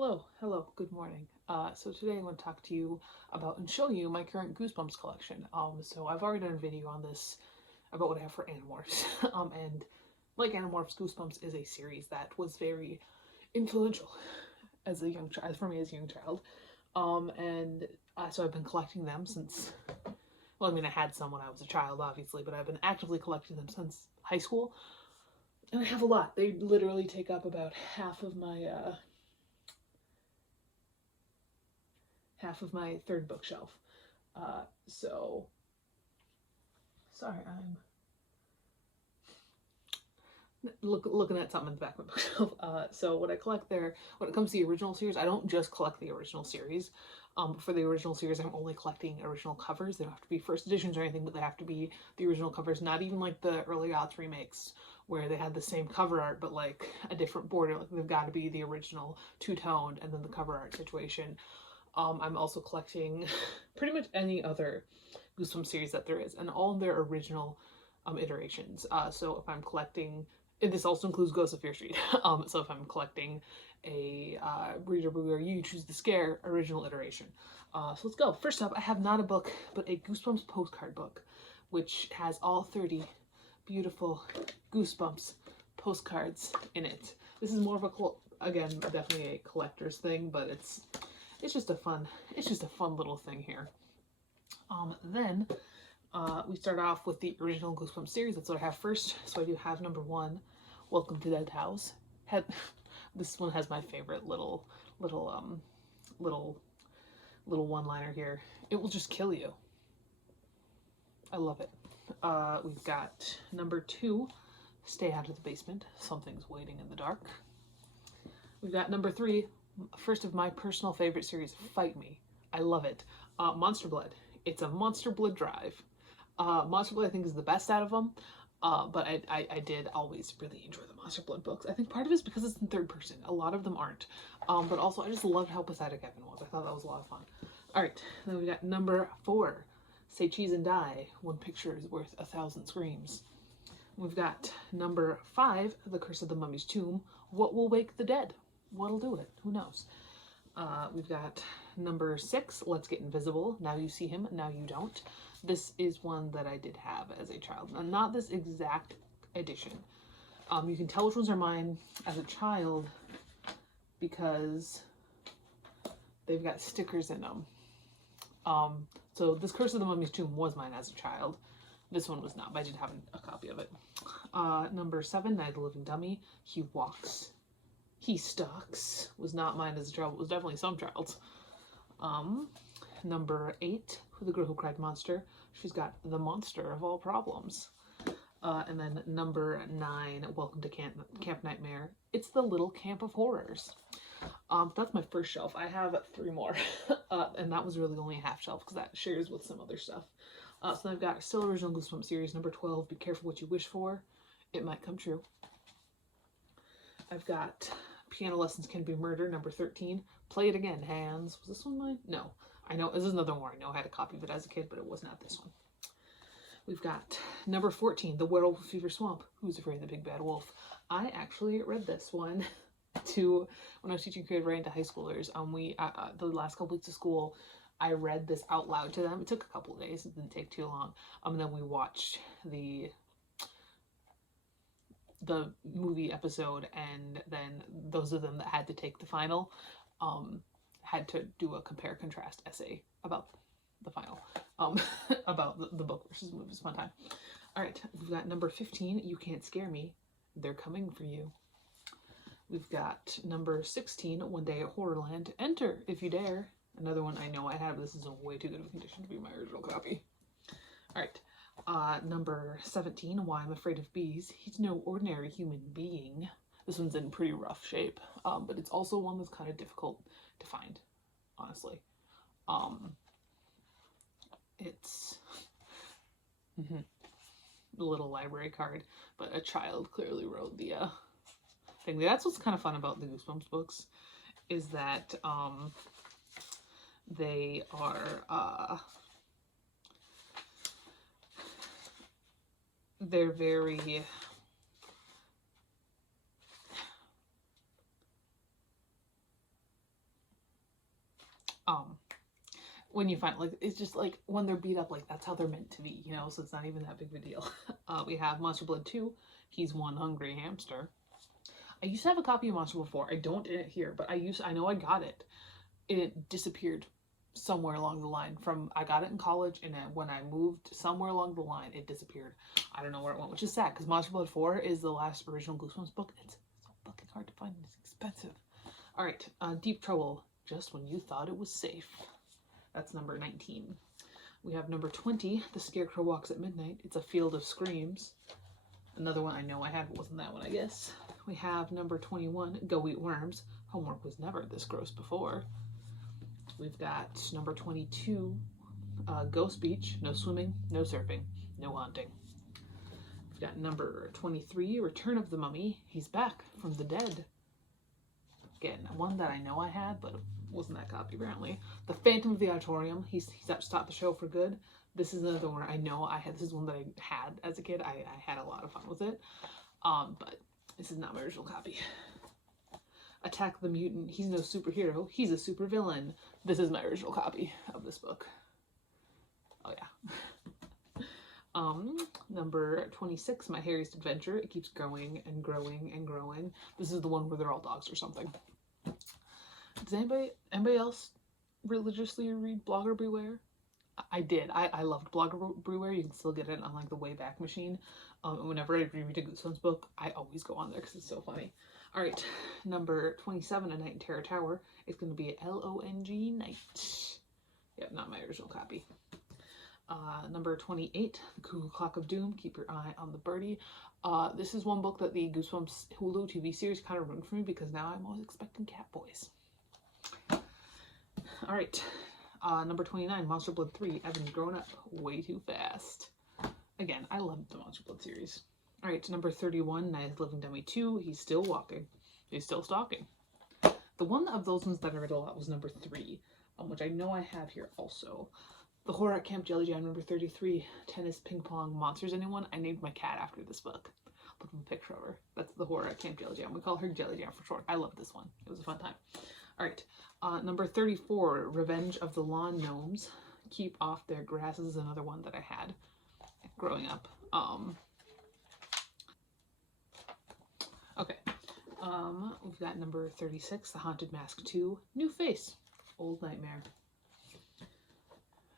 Hello, good morning. So today I want to talk to you about and show you my current Goosebumps collection. So I've already done a video on this about what I have for Animorphs. And like Animorphs, Goosebumps is a series that was very influential as a young child, for me as a young child. So I've been collecting them since, well, I mean, I had some when I was a child, obviously, but I've been actively collecting them since high school. And I have a lot. They literally take up about half of my third bookshelf. So sorry, I'm looking at something in the back of my bookshelf. So what I collect there, when it comes to the original series, I don't just collect the original series. For the original series, I'm only collecting original covers. They don't have to be first editions or anything, but they have to be the original covers. Not even like the early aughts remakes where they had the same cover art but like a different border. Like they've got to be the original two-toned and then the cover art situation. I'm also collecting pretty much any other Goosebumps series that there is, and all of their original iterations. So if I'm collecting, and this also includes Ghosts of Fear Street. So if I'm collecting a Reader Beware You Choose the Scare original iteration. So let's go. First up, I have not a book, but a Goosebumps postcard book, which has all 30 beautiful Goosebumps postcards in it. This is more of a, again, definitely a collector's thing, but it's just a fun little thing here. Then we start off with the original Goosebumps series. That's what I have first. So I do have number 1, Welcome to Dead House. This one has my favorite little one-liner here. It will just kill you. I love it. We've got number 2, Stay Out of the Basement. Something's waiting in the dark. We've got number 3, first of my personal favorite series, Fight Me. I love it. Monster Blood. It's a Monster Blood drive. Monster Blood I think is the best out of them, but I did always really enjoy the Monster Blood books. I think part of it is because it's in third person. A lot of them aren't. But also I just loved how pathetic Evan was. I thought that was a lot of fun. Alright, then we got number 4, Say Cheese and Die. One picture is worth 1,000 screams. We've got number 5, The Curse of the Mummy's Tomb. What will wake the dead? What'll do it? Who knows? We've got number 6, Let's Get Invisible. Now You See Him, Now You Don't. This is one that I did have as a child. Now, not this exact edition. You can tell which ones are mine as a child because they've got stickers in them. So this Curse of the Mummy's Tomb was mine as a child. This one was not, but I did have a copy of it. Number 7, Night of the Living Dummy. He Walks. He Stalks. Was not mine as a child. It was definitely some child's. Number 8, The Girl Who Cried Monster. She's got the monster of all problems. And then number 9, Welcome to Camp Nightmare. It's the Little Camp of Horrors. That's my first shelf. I have 3 more. And that was really only a half shelf because that shares with some other stuff. So I've got still original Goosebumps series. Number 12, Be Careful What You Wish For. It Might Come True. I've got Piano Lessons Can Be Murder. Number 13, Play It Again, Hands. Was this one mine? No. I know, this is another one. I know I had a copy of it as a kid, but it was not this one. We've got number 14, The Werewolf Fever Swamp. Who's Afraid of the Big Bad Wolf? I actually read this one to, when I was teaching creative writing to high schoolers. The last couple weeks of school, I read this out loud to them. It took a couple of days. It didn't take too long. And then we watched the movie episode, and then those of them that had to take the final had to do a compare contrast essay about the final, about the book versus the movie. It was a fun time. All right, we've got number 15, You Can't Scare Me. They're Coming for You. We've got number 16, One Day at Horrorland. Enter If You Dare. Another one I know I have. This is in way too good of a condition to be my original copy. All right. Number 17, Why I'm Afraid of Bees. He's no ordinary human being. This one's in pretty rough shape, but it's also one that's kind of difficult to find, honestly. It's the little library card, but a child clearly wrote the thing. That's what's kind of fun about the Goosebumps books, is that they are they're very When you find, like, it's just like when they're beat up, like that's how they're meant to be, you know, so it's not even that big of a deal. We have Monster Blood 2. He's one hungry hamster. I used to have a copy of Monster Blood 4. I don't in it here, but I know I got it. It disappeared somewhere along the line. From I got it in college, and then when I moved somewhere along the line, it disappeared. I don't know where it went, which is sad because Monster Blood 4 is the last original Goosebumps book. It's so fucking hard to find. It's expensive. All right, Deep Trouble. Just when you thought it was safe. That's number 19. We have number 20, The Scarecrow Walks at Midnight. It's a Field of Screams. Another one I know I had, but wasn't that one, I guess. We have number 21, Go Eat Worms. Homework was never this gross before. We've got number 22, Ghost Beach. No swimming, no surfing, no haunting. We've got number 23, Return of the Mummy. He's back from the dead. Again, one that I know I had, but wasn't that copy apparently. The Phantom of the Auditorium. He's stopped the show for good. This is another one I know I had. This is one that I had as a kid. I had a lot of fun with it. But this is not my original copy. Attack the Mutant. He's no superhero. He's a supervillain. This is my original copy of this book. Oh yeah. Number 26, My Harriest Adventure. It keeps growing and growing and growing. This is the one where they're all dogs or something. Does anybody else religiously read Blogger Beware? I did. I loved Blogger Beware. You can still get it on like the Wayback Machine. And whenever I read a Goosebumps book, I always go on there because it's so funny. All right, number 27, A Night in Terror Tower. It's going to be Long Night. Yeah, not my original copy. Number 28, The Cuckoo Clock of Doom. Keep your eye on the birdie. This is one book that the Goosebumps Hulu TV series kind of ruined for me because now I'm always expecting cat boys. All right, number 29, Monster Blood 3. Evan's grown up way too fast. Again, I love the Monster Blood series. All right, number 31, Night of the Living Dummy 2. He's still walking. He's still stalking. The one of those ones that I read a lot was number 3, which I know I have here also. The Horror at Camp Jelly Jam, number 33, Tennis, Ping Pong, Monsters. Anyone? I named my cat after this book. Look at the picture of her. That's the Horror at Camp Jelly Jam. We call her Jelly Jam for short. I love this one. It was a fun time. All right, number 34, Revenge of the Lawn Gnomes. Keep Off Their Grass is another one that I had growing up. Okay, we've got number 36, The Haunted Mask 2, New Face, Old Nightmare.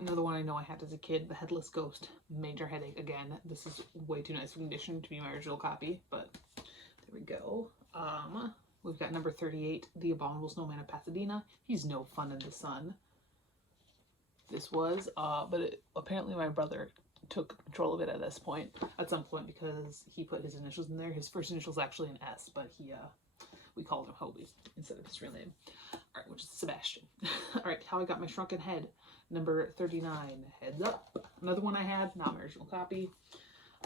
Another one I know I had as a kid, The Headless Ghost, Major Headache. Again, this is way too nice condition to be my original copy, but there we go. We've got number 38, The Abominable Snowman of Pasadena. He's no fun in the sun. This was, but apparently my brother took control of it at some point because he put his initials in there. His first initial is actually an S, but we called him Hobie instead of his real name. All right, which is Sebastian. All right, How I Got My Shrunken Head, number 39, Heads Up. Another one I had, not my original copy.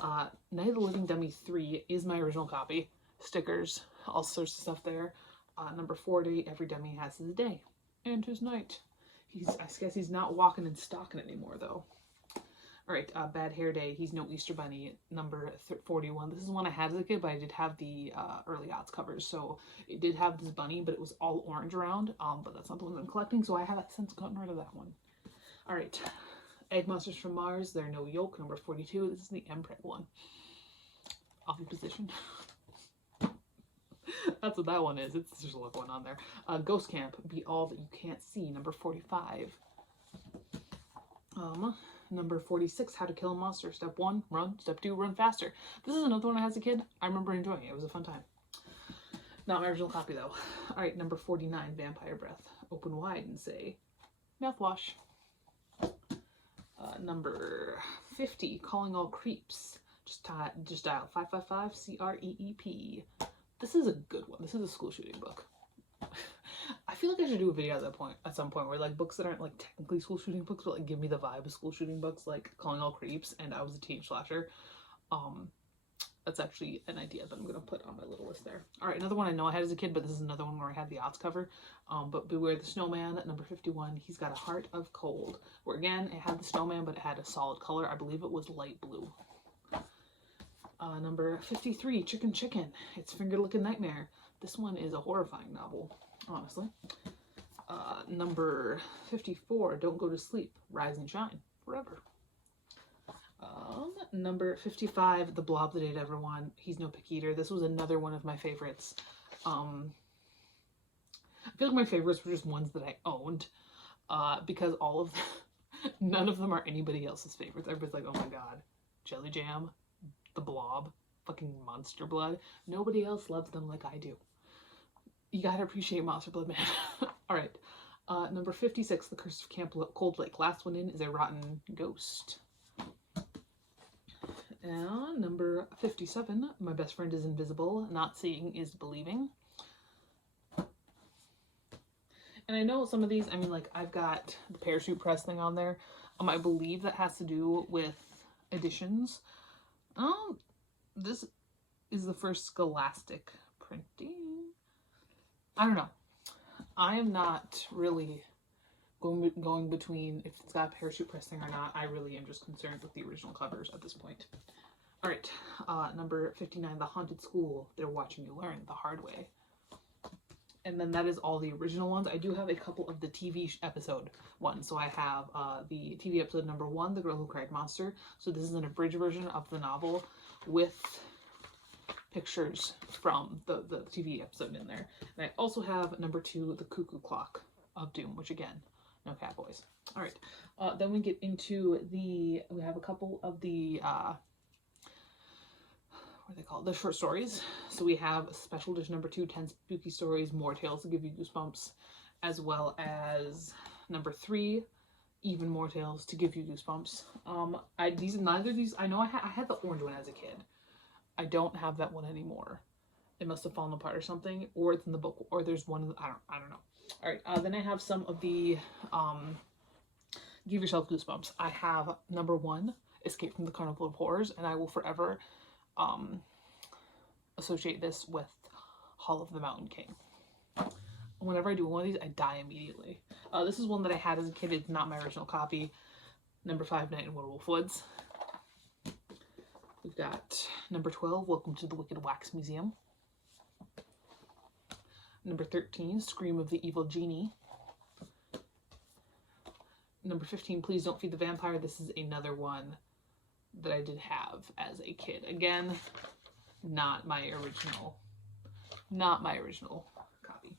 Night of the Living Dummy 3 is my original copy. Stickers, all sorts of stuff there. Number 40, Every Dummy Has His Day and His Night. I guess he's not walking and stalking anymore, though. All right, Bad Hair Day. He's no Easter Bunny, number 41. This is one I had as a kid, but I did have the early odds covers. So it did have this bunny, but it was all orange around. But that's not the one I'm collecting, so I have since gotten rid of that one. All right, Egg Monsters from Mars. They're no yolk, number 42. This is the Empreg one. Awful position. That's what that one is. There's a lot going on there. Ghost Camp, Be All That You Can't See, number 45. Number 46, How to Kill a Monster. Step 1, run. Step 2, run faster. This is another one I had as a kid. I remember enjoying it. It was a fun time. Not my original copy, though. All right, number 49, Vampire Breath. Open wide and say, mouthwash. Number 50, Calling All Creeps. Just dial 555-CREEP. This is a good one. This is a school shooting book. I feel like I should do a video at some point where like books that aren't like technically school shooting books but like give me the vibe of school shooting books, like Calling All Creeps and I Was a Teen Slasher. That's actually an idea that I'm gonna put on my little list there. All right, another one I know I had as a kid, but this is another one where I had the odds cover. But Beware the Snowman, number 51. He's Got a Heart of Cold. Where again, it had the snowman, but it had a solid color. I believe it was light blue. Number 53, Chicken Chicken. It's Finger Lickin' Nightmare. This one is a horrifying novel, honestly. Number 54, Don't Go to Sleep, Rise and Shine Forever. Number 55, The Blob That Ate Everyone, He's No Picky Eater. This was another one of my favorites. I feel like my favorites were just ones that I owned, because all of them, none of them are anybody else's favorites. Everybody's like, oh my god, Jelly Jam, The Blob, fucking Monster Blood. Nobody else loves them like I do. You gotta appreciate Monster Blood, man. Alright, number 56, The Curse of Camp Cold Lake. Last one in is A Rotten Ghost. And number 57, My Best Friend is Invisible, Not Seeing is Believing. And I know some of these, I mean, like, I've got the Parachute Press thing on there. I believe that has to do with editions. This is the first Scholastic printing. I don't know. I am not really going between if it's got a Parachute Press thing or not. I really am just concerned with the original covers at this point. All right, number 59, The Haunted School, They're Watching You Learn the Hard Way. And then that is all the original ones. I do have a couple of the TV episode ones. So I have the TV episode number 1, The Girl Who Cried Monster. So this is an abridged version of the novel with pictures from the TV episode in there. And I also have number 2, The Cuckoo Clock of Doom, which again, no Catboys. All right, then we get into we have a couple of the, what are they called? The short stories. So we have special edition number 2, 10 Spooky Stories, More Tales to Give You Goosebumps, as well as number 3, Even More Tales to Give You Goosebumps. Neither of these, I know I had the orange one as a kid. I don't have that one anymore. It must have fallen apart or something, or it's in the book, or there's one, I don't know. All right, then I have some of the, Give Yourself Goosebumps. I have number 1, Escape from the Carnival of Horrors, and I will forever associate this with Hall of the Mountain King. Whenever I do one of these, I die immediately. This is one that I had as a kid. It's not my original copy. Number 5, Night in Werewolf Woods. We've got number 12, Welcome to the Wicked Wax Museum. Number 13, Scream of the Evil Genie. Number 15, Please Don't Feed the Vampire. This is another one that I did have as a kid. Again, not my original copy.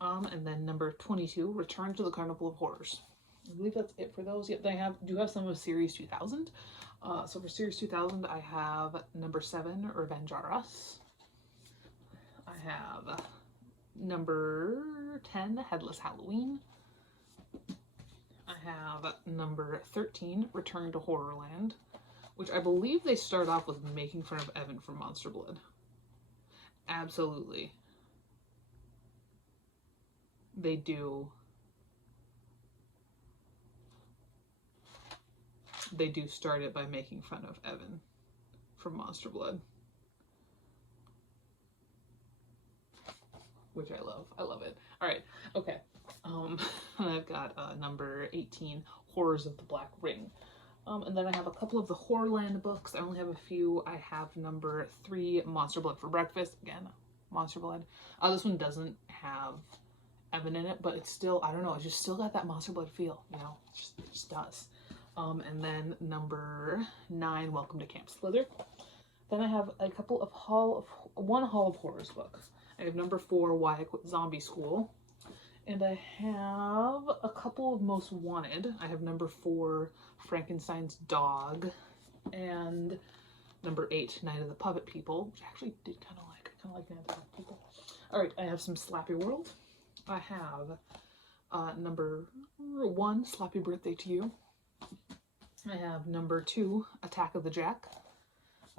And then number 22, Return to the Carnival of Horrors. I believe that's it for those. Yep, I do have some of Series 2000. So for Series 2000, I have number 7, Revenge are Us. I have number 10, Headless Halloween. I have number 13, Return to Horrorland, which I believe they start off with making fun of Evan from Monster Blood. Absolutely. They do. They do start it by making fun of Evan from Monster Blood. Which I love. I love it. Alright, okay. I've got number 18, Horrors of the Black Ring. And then I have a couple of the Horrorland books. I only have a few. I have number 3, Monster Blood for Breakfast. Again, Monster Blood. This one doesn't have Evan in it, but it's still, I don't know, it just still got that Monster Blood feel, you know? It just does. And then number 9, Welcome to Camp Slither. Then I have a couple of one Hall of Horrors book. I have number 4, Why I Quit Zombie School. And I have a couple of Most Wanted. I have number 4, Frankenstein's Dog. And number 8, Night of the Puppet People, which I actually did kind of like. I kind of like Night of the Puppet People. Alright, I have some Slappy World. I have number 1, Slappy Birthday to You. I have number 2, Attack of the Jack.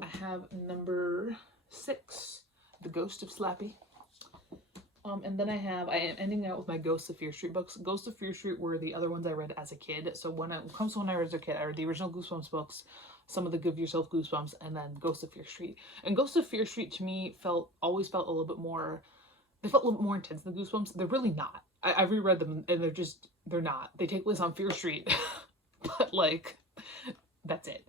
I have number 6, The Ghost of Slappy. And then I am ending out with my Ghosts of Fear Street books. Ghosts of Fear Street were the other ones I read as a kid. So when it comes to when I read as a kid, I read the original Goosebumps books, some of the Give Yourself Goosebumps, and then Ghosts of Fear Street. And Ghosts of Fear Street to me always felt a little bit more, they felt a little bit more intense than Goosebumps. They're really not. I've reread them and they're not. They take place on Fear Street. But like, that's it.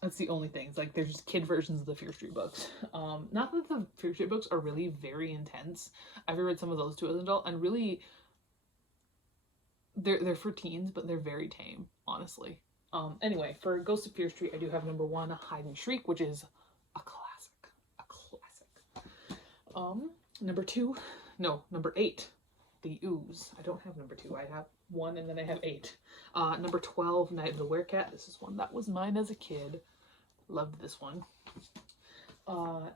That's the only thing. It's like there's kid versions of the Fear Street books. Not that the Fear Street books are really very intense. I've read some of those too as an adult, and really they're for teens, but they're very tame, honestly. Anyway, for Ghost of Fear Street, I do have number 1, Hide and Shriek, which is a classic. A classic. Number 8, The Ooze. I don't have number 2. I have 1 and then I have 8. Number 12, Night of the Werecat. This is one that was mine as a kid. Loved this one.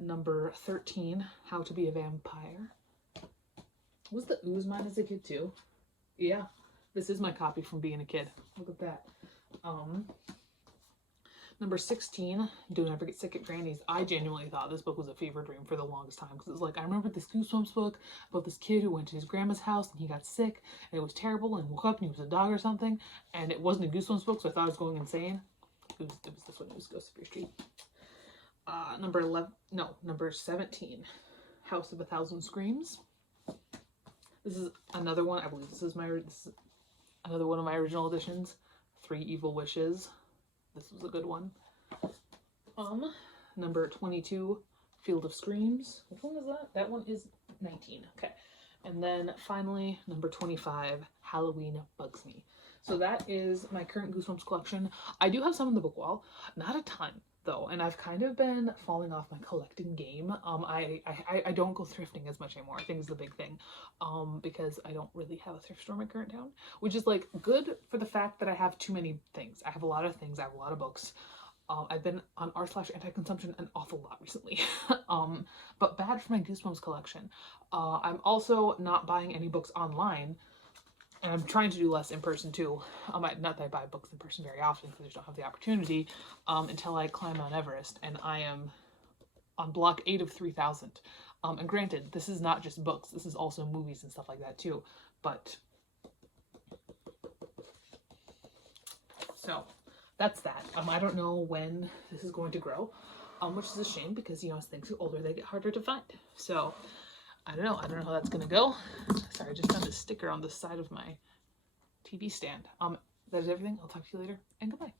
Number 13, How to Be a Vampire. Was The Ooze mine as a kid too? Yeah, this is my copy from being a kid. Look at that. Number 16, Do Never Get Sick at Granny's. I genuinely thought this book was a fever dream for the longest time, because it was like, I remember this Goosebumps book about this kid who went to his grandma's house and he got sick and it was terrible and woke up and he was a dog or something, and it wasn't a Goosebumps book, so I thought I was going insane. It was this one. It was Ghost of Fear Street. Number 17, House of a Thousand Screams. This is another one. I believe this is another one of my original editions. 3 Evil Wishes. This was a good one. Number 22, Field of Screams. Which one is that? That one is 19. Okay. And then finally, number 25, Halloween Bugs Me. So that is my current Goosebumps collection. I do have some in the book wall. Not a ton, though, and I've kind of been falling off my collecting game. I don't go thrifting as much anymore, I think is the big thing, because I don't really have a thrift store in my current town, which is like good for the fact that I have too many things. I have a lot of things, I have a lot of books. I've been on r/anti-consumption an awful lot recently, but bad for my Goosebumps collection. I'm also not buying any books online, and I'm trying to do less in person too. Not that I buy books in person very often, because I just don't have the opportunity, until I climb Mount Everest, and I am on block 8 of 3,000. And granted, this is not just books, this is also movies and stuff like that too, but... So, that's that. I don't know when this is going to grow, which is a shame, because, you know, as things get older, they get harder to find. So, I don't know how that's gonna go. Sorry, I just found a sticker on the side of my TV stand. That is everything. I'll talk to you later, and goodbye.